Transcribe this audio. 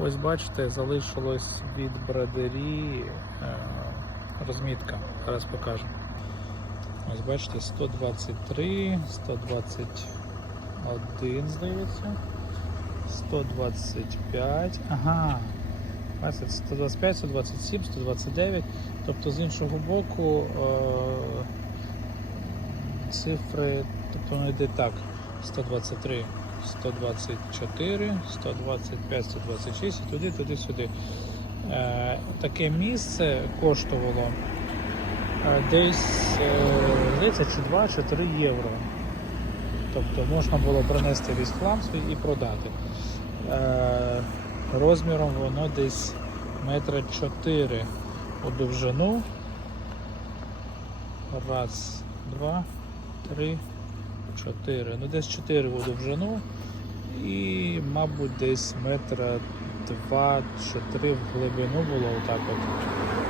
Ось бачите, залишилось від брадері е, розмітка. Зараз покажу. Ось бачите, 123, 121, здається. 125. Ага. Бачите, 125, 127, 129. Тобто з іншого боку е, цифри, тобто воно йде так. 123, 124, 125, 126 і туди, туди, сюди. Е, таке місце коштувало е, десь е, здається, чи 2 чи 3 євро. Тобто можна було принести весь хлам свій і продати. Розміром воно десь метра 4 у довжину. Раз, два, три, чотири. Ну десь 4 у довжину і, мабуть, десь метра два чи 3 в глибину було отак от.